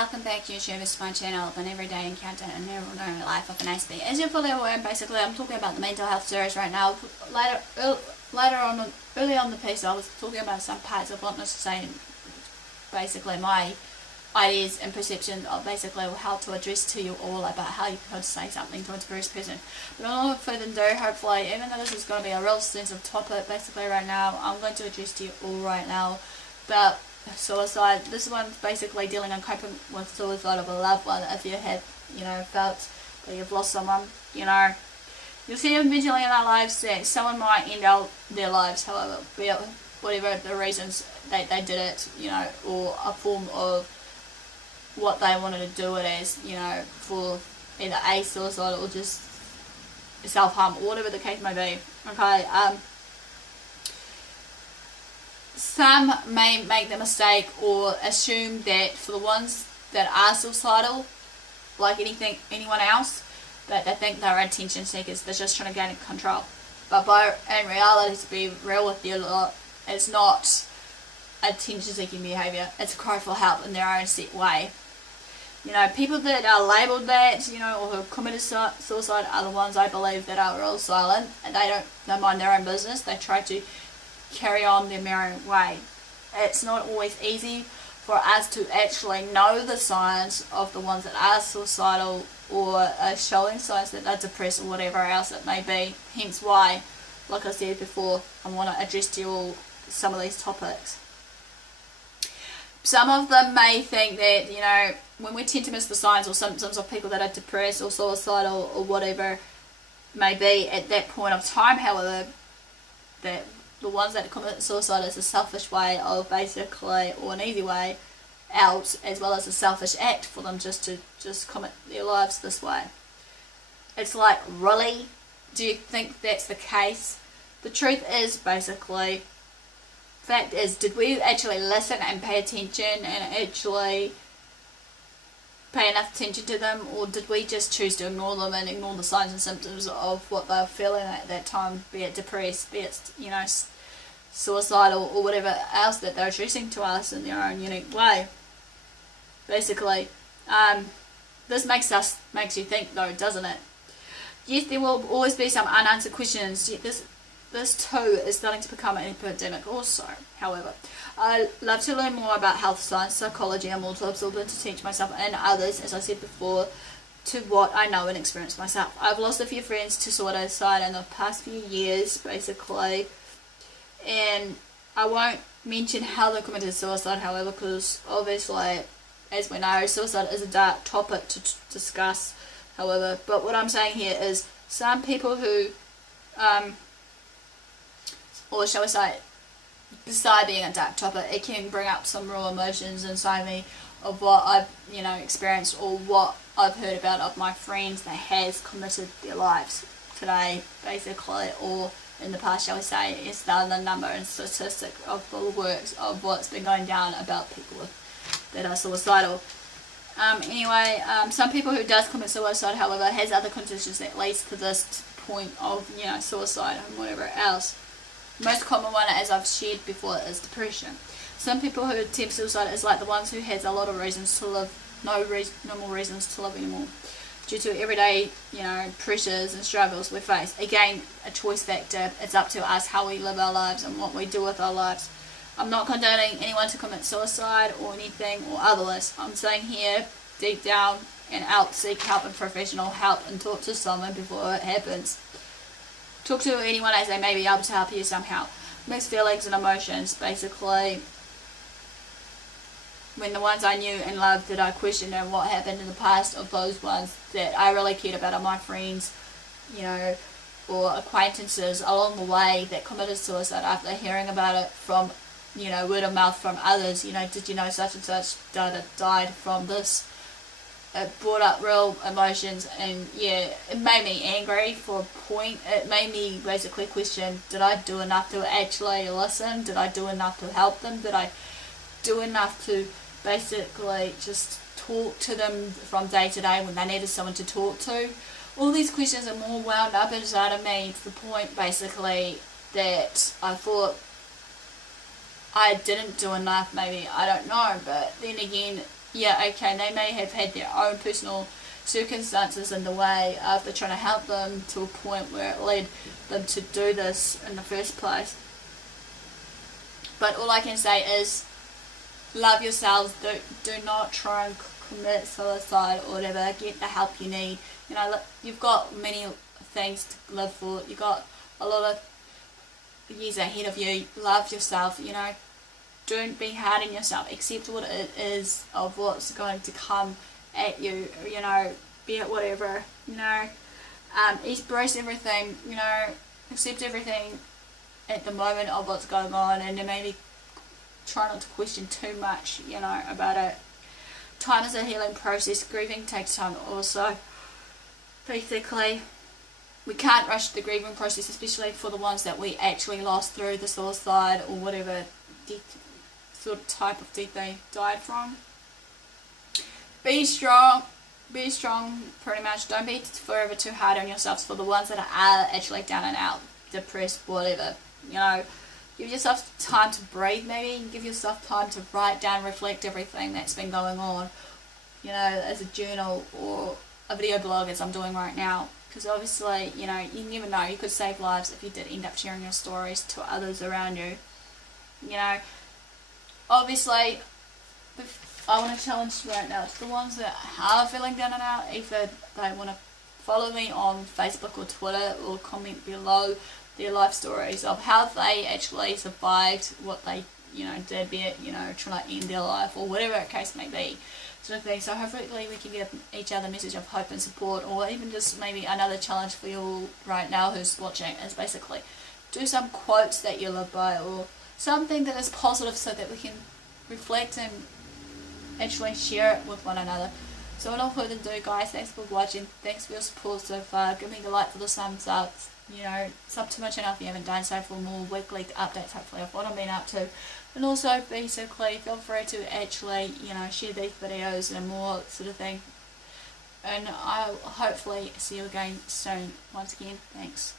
welcome back YouTubers to my channel, an everyday encounter and everyday life of an Aspie. As you're fully aware, basically I'm talking about the mental health series right now. Early on the piece I was talking about some parts of what not to say, basically my ideas and perception of basically how to address to you all about how you could say something to a depressed person. But without further ado, hopefully, even though this is going to be a real sensitive topic basically right now, I'm going to address to you all right now about suicide. This one's basically dealing and coping with suicide of a loved one. If you have, felt that you've lost someone, you'll see eventually in our lives that someone might end out their lives, however, be it whatever the reasons they did it, or a form of what they wanted to do it as, for either a suicide or just self-harm, or whatever the case may be. Okay, some may make the mistake or assume that for the ones that are suicidal, like anyone else, that they think they're attention seekers, they're just trying to gain control. But in reality, to be real with you, it's not attention seeking behaviour, it's a cry for help in their own set way. People that are labelled that, or who have committed suicide are the ones I believe that are real silent, and they mind their own business. They try to carry on their merry way. It's not always easy for us to actually know the signs of the ones that are suicidal or are showing signs that they're depressed or whatever else it may be. Hence why, like I said before, I want to address to you all some of these topics. Some of them may think that, when we tend to miss the signs or symptoms of people that are depressed or suicidal or whatever may be at that point of time, however, that the ones that commit suicide is a selfish way of basically, or an easy way out, as well as a selfish act for them just to commit their lives this way. It's like, really? Do you think that's the case? The truth is, basically, fact is, did we actually listen and pay attention and actually pay enough attention to them, or did we just choose to ignore them and ignore the signs and symptoms of what they were feeling at that time, be it depressed, be it, suicidal or whatever else that they're addressing to us in their own unique way. Basically, this makes you think though, doesn't it? Yes, there will always be some unanswered questions. This too is starting to become an epidemic also. However, I love to learn more about health science, psychology, and more to absorb and to teach myself and others, as I said before, to what I know and experience myself. I've lost a few friends to suicide in the past few years, basically, and I won't mention how they committed suicide, however, because obviously, as we know, suicide is a dark topic to discuss, however, but what I'm saying here is some people who, or shall we say, beside being a dark topic, it can bring up some real emotions inside me of what I've, experienced or what I've heard about of my friends that has committed their lives today, basically, or in the past, shall we say. It's the number and statistic of the works of what's been going down about people that are suicidal. Some people who does commit suicide, however, has other conditions that leads to this point of, suicide and whatever else. The most common one, as I've shared before, is depression. Some people who attempt suicide is like the ones who has a lot of reasons to live, no more reasons to live anymore, due to everyday, pressures and struggles we face. Again, a choice factor. It's up to us how we live our lives and what we do with our lives. I'm not condoning anyone to commit suicide or anything or otherwise. I'm saying here, deep down and out, seek help and professional help and talk to someone before it happens. Talk to anyone as they may be able to help you somehow. Mixed feelings and emotions, basically. When the ones I knew and loved that I questioned and what happened in the past of those ones that I really cared about are my friends, or acquaintances along the way that committed suicide after hearing about it from, word of mouth from others. Did you know such and such died from this? It brought up real emotions, and it made me angry for a point. It made me basically question, did I do enough to actually listen? Did I do enough to help them? Did I do enough to basically just talk to them from day to day when they needed someone to talk to? All these questions are more wound up inside of me to the point basically that I thought I didn't do enough, maybe, I don't know, but then again, yeah, okay, they may have had their own personal circumstances in the way of they're trying to help them to a point where it led them to do this in the first place. But all I can say is love yourselves. Do not try and commit suicide or whatever. Get the help you need. You know, you've got many things to live for. You've got a lot of years ahead of you. Love yourself. You know, don't be hard on yourself. Accept what it is of what's going to come at you. You know, be it whatever. You know, embrace everything. You know, accept everything at the moment of what's going on, and then maybe try not to question too much, you know, about it. Time is a healing process. Grieving takes time also. Basically, we can't rush the grieving process, especially for the ones that we actually lost through the suicide or whatever death, sort of type of death they died from. Be strong. Be strong, pretty much. Don't be forever too hard on yourselves. For the ones that are actually down and out, depressed, whatever, you know, give yourself time to breathe maybe, give yourself time to write down, reflect everything that's been going on, you know, as a journal or a video blog as I'm doing right now, because obviously, you know, you never know, you could save lives if you did end up sharing your stories to others around you. You know, obviously, I want to challenge right now to the ones that are feeling down and out, either they want to follow me on Facebook or Twitter or comment below their life stories of how they actually survived what they, you know, did, be it, you know, trying to end their life or whatever the case may be, sort of thing. So hopefully we can give each other a message of hope and support, or even just maybe another challenge for you all right now who's watching is basically do some quotes that you live by or something that is positive so that we can reflect and actually share it with one another. So without further ado, guys, thanks for watching, thanks for your support so far. Give me the like for the thumbs up, you know, sub to my channel if you haven't done so for more weekly updates hopefully of what I've been up to. And also basically feel free to actually, you know, share these videos and more sort of thing. And I'll hopefully see you again soon. Once again, thanks.